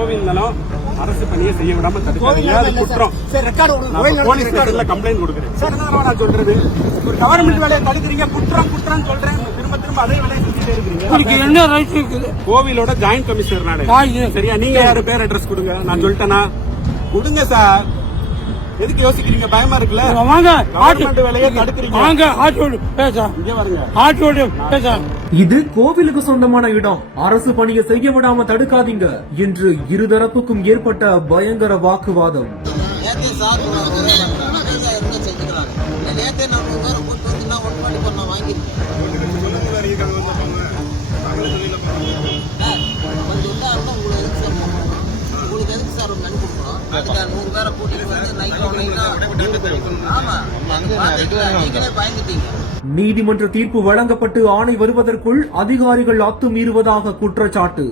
கோவில் நிலம் அரசு பணியை செய்ய விடாம தடுக்காதீங்க, அது குற்றம். போலீஸ் ஸ்டேஷன்ல கம்ப்ளைண்ட் கொடுக்குறேன். நான் சொல்றது ஒரு கவர்மெண்ட் வேலையை தடுக்கிறீங்க, குற்றம் குற்றம் சொல்றேன். திரும்ப திரும்ப அதே வேலையை செஞ்சுட்டே இருக்கீங்க. என்ன ரைட் இருக்குது? கோவிலோட ஜாயிண்ட் கமிஷனர் நானே. சரியா? நீங்க யாரு பேர் அட்ரஸ் கொடுங்க, நான் சொல்லிட்டேனா? கொடுங்க சார். எதுக்கு யோசிக்கிறீங்க? பயமா இருக்குல்ல? வாங்க, கவர்மெண்ட் வேலையை தடுக்கிறீங்க. வாங்க, ஆட்டோடு பேச. இங்க வாருங்க, ஆட்டோடு பேச. இது கோவிலுக்கு சொந்தமான இடம், அரசு பணியை செய்ய விடாம தடுக்காதீங்க என்று இருதரப்புக்கும் ஏற்பட்ட பயங்கர வாக்குவாதம். நீதிமன்ற தீர்ப்பு வழங்கப்பட்டு ஆணை வருவதற்குள் அதிகாரிகள் அத்துமீறுவதாக குற்றச்சாட்டு.